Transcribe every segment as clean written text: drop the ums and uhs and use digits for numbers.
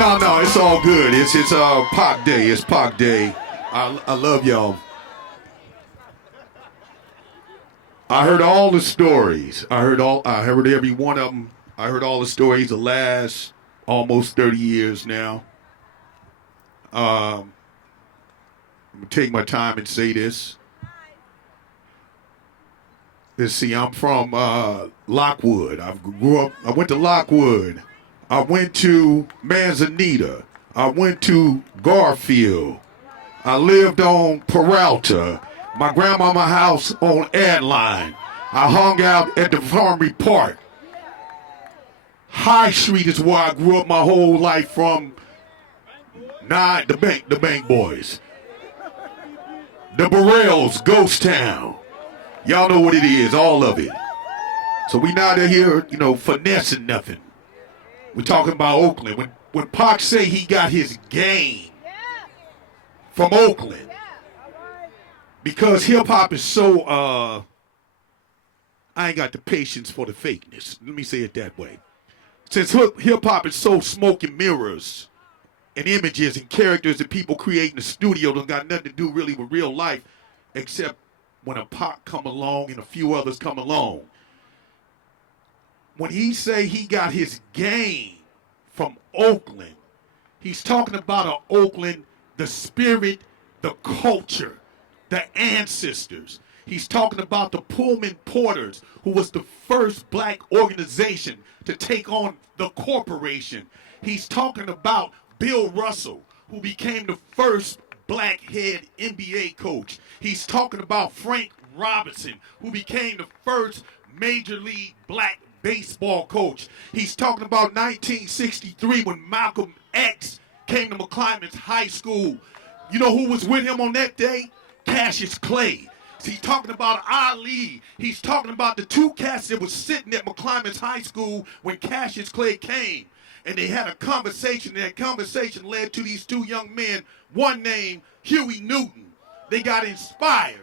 No, it's all good. It's Pac Day. It's Pac Day. I love y'all. I heard all the stories. I heard every one of them. I heard all the stories the last almost 30 years now. I'm gonna take my time and say this. Let's see. I'm from Lockwood. I went to Lockwood. I went to Manzanita. I went to Garfield. I lived on Peralta. My grandmama house on Airline. I hung out at the Farmery Park. High Street is where I grew up my whole life from. The Bank Boys. The Burrells, Ghost Town. Y'all know what it is, all of it. So we not here, finessing nothing. We talking about Oakland. When Pac say he got his game from Oakland, because hip hop is so I ain't got the patience for the fakeness. Let me say it that way. Since hip hop is so smoke and mirrors and images and characters that people create in the studio don't got nothing to do really with real life, except when a Pac come along and a few others come along. When he say he got his game from Oakland, he's talking about an Oakland, the spirit, the culture, the ancestors. He's talking about the Pullman Porters, who was the first black organization to take on the corporation. He's talking about Bill Russell, who became the first black head NBA coach. He's talking about Frank Robinson, who became the first major league black baseball coach. He's talking about 1963 when Malcolm X came to McClymonds High School. You know who was with him on that day? Cassius Clay. He's talking about Ali. He's talking about the two cats that was sitting at McClymonds High School when Cassius Clay came. And they had a conversation, and that conversation led to these two young men, one named Huey Newton. They got inspired.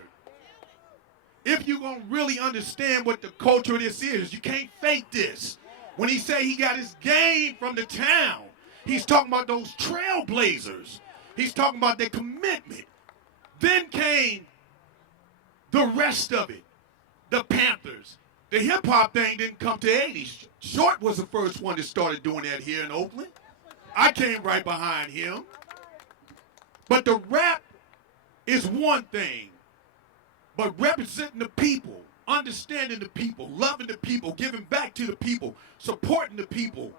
If you're going to really understand what the culture of this is, you can't fake this. When he say he got his game from the town, he's talking about those trailblazers. He's talking about their commitment. Then came the rest of it, the Panthers. The hip-hop thing didn't come to the 80s. Short was the first one that started doing that here in Oakland. I came right behind him. But the rap is one thing. But representing the people, understanding the people, loving the people, giving back to the people, supporting the people,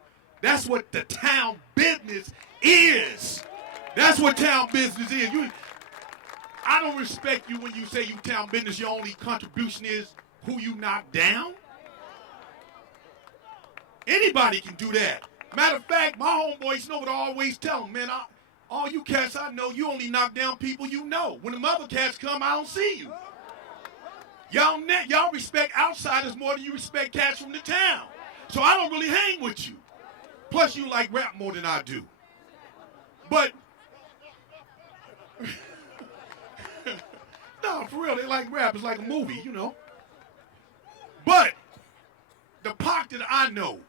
that's what the town business is. That's what town business is. I don't respect you when you say you town business, your only contribution is who you knock down. Anybody can do that. Matter of fact, my homeboys know what I always tell them, man, all you cats I know, you only knock down people you know. When the other cats come, I don't see you. Y'all respect outsiders more than you respect cats from the town. So I don't really hang with you. Plus, you like rap more than I do. But, no, for real, they like rap. It's like a movie, But, the Pac that I know,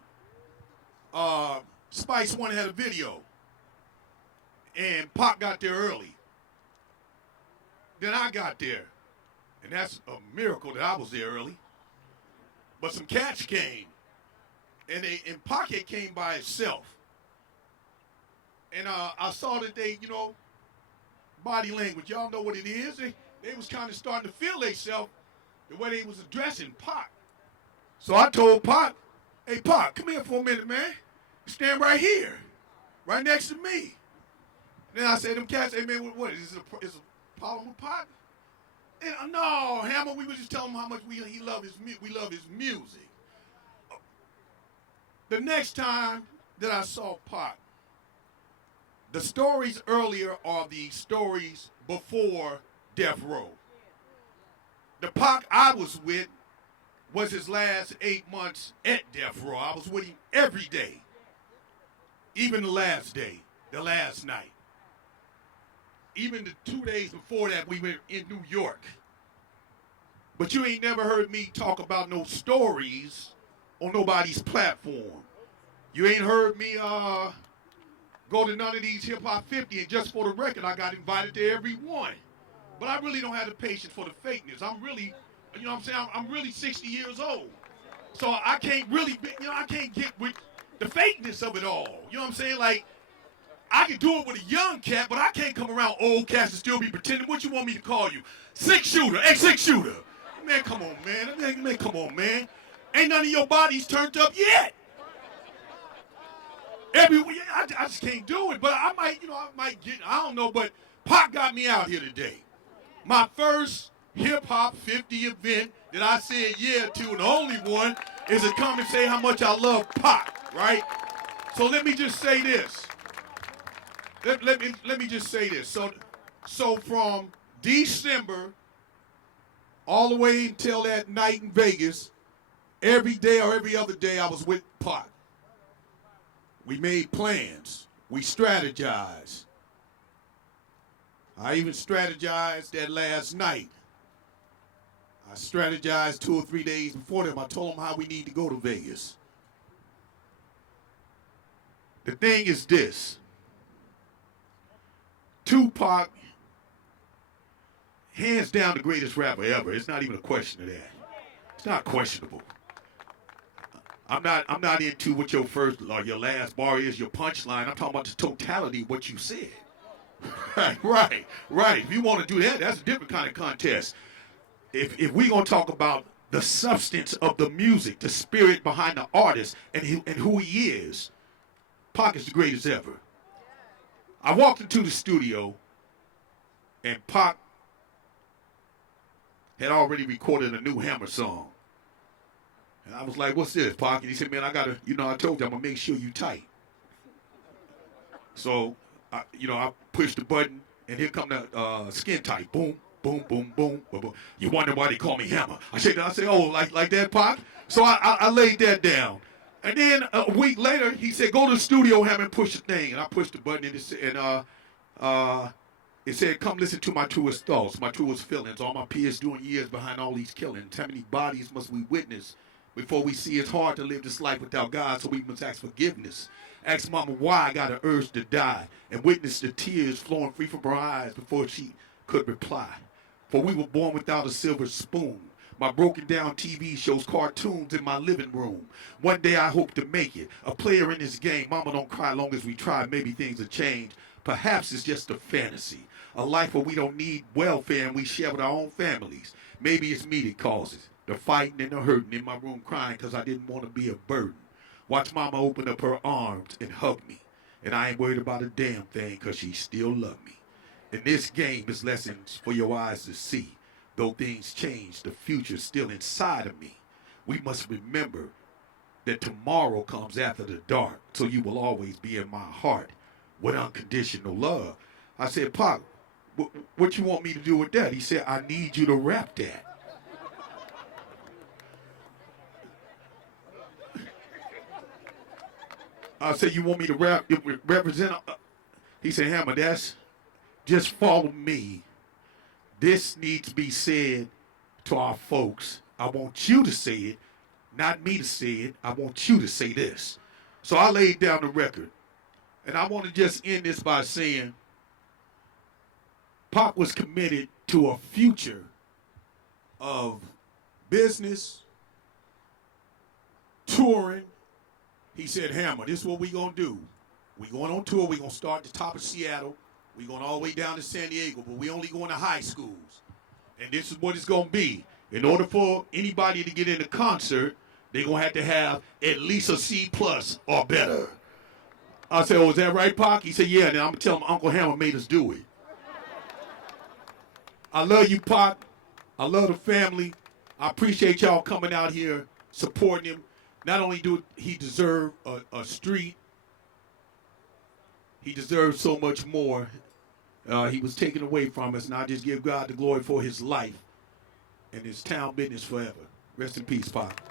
Spice One had a video. And Pac got there early. Then I got there. And that's a miracle that I was there early. But some cats came. And Pac came by itself. And I saw that they, body language. Y'all know what it is. They was kind of starting to feel themselves the way they was addressing Pac. So I told Pac, hey, Pac, come here for a minute, man. Stand right here, right next to me. Then I said, them cats, hey, man, what is this a problem with Pac? And no, Hammer, we was just telling him how much we love his music. The next time that I saw Pac, the stories earlier are the stories before Death Row. The Pac I was with was his last 8 months at Death Row. I was with him every day, even the last day, the last night. Even the 2 days before that, we were in New York. But you ain't never heard me talk about no stories on nobody's platform. You ain't heard me go to none of these hip hop 50, and just for the record, I got invited to every one. But I really don't have the patience for the fakeness. I'm really, you know what I'm saying? I'm really 60 years old. So I can't really, I can't get with the fakeness of it all. You know what I'm saying? Like, I can do it with a young cat, but I can't come around old cats and still be pretending. What you want me to call you? Six shooter, six shooter. Man, come on, man. Man, come on, man. Ain't none of your bodies turned up yet. I just can't do it. But I might get, I don't know, but Pac got me out here today. My first hip-hop 50 event that I said yeah to, and the only one, is to come and say how much I love Pac, right? So let me just say this. Let me just say this. So from December all the way until that night in Vegas, every day or every other day I was with Pac. We made plans. We strategized. I even strategized that last night. I strategized 2 or 3 days before them. I told them how we need to go to Vegas. The thing is this. Tupac, hands down the greatest rapper ever. It's not even a question of that. It's not questionable. I'm not into what your first or your last bar is, your punchline. I'm talking about the totality of what you said. Right. If you want to do that, that's a different kind of contest. If we're going to talk about the substance of the music, the spirit behind the artist, and who he is, Pac is the greatest ever. I walked into the studio, and Pac had already recorded a new Hammer song. And I was like, what's this, Pac? And he said, man, I told you I'm going to make sure you tight. So, I pushed the button, and here come the skin tight. Boom, boom, boom, boom, boom, boom. You wonder why they call me Hammer. I said, oh, like that, Pac? So I laid that down. And then a week later, he said, go to the studio, Hammer, and push the thing. And I pushed the button, and it said, come listen to my truest thoughts, my truest feelings, all my peers doing years behind all these killings. How many bodies must we witness before we see it's hard to live this life without God, so we must ask forgiveness. Ask Mama why I got an urge to die, and witness the tears flowing free from her eyes before she could reply. For we were born without a silver spoon. My broken down TV shows cartoons in my living room. One day I hope to make it, a player in this game. Mama, don't cry long as we try, maybe things will change. Perhaps it's just a fantasy, a life where we don't need welfare and we share with our own families. Maybe it's me that causes the fighting and the hurting in my room crying because I didn't want to be a burden. Watch Mama open up her arms and hug me. And I ain't worried about a damn thing because she still love me. And this game is lessons for your eyes to see. Though things change, the future's still inside of me. We must remember that tomorrow comes after the dark, so you will always be in my heart with unconditional love. I said, Pac, what you want me to do with that? He said, I need you to rap that. I said, you want me to represent? He said, Hammer, just follow me. This needs to be said to our folks. I want you to say it, not me to say it. I want you to say this. So I laid down the record. And I want to just end this by saying, Pac was committed to a future of business, touring. He said, Hammer, this is what we going to do. We going on tour. We going to start at the top of Seattle. We going all the way down to San Diego, but we only going to high schools. And this is what it's going to be. In order for anybody to get in a concert, they're going to have at least a C+ or better. I said, oh, is that right, Pac? He said, yeah. And I'm going to tell him Uncle Hammer made us do it. I love you, Pac. I love the family. I appreciate y'all coming out here supporting him. Not only do he deserve a street, he deserves so much more. He was taken away from us, and I just give God the glory for his life and his town business forever. Rest in peace, Pac.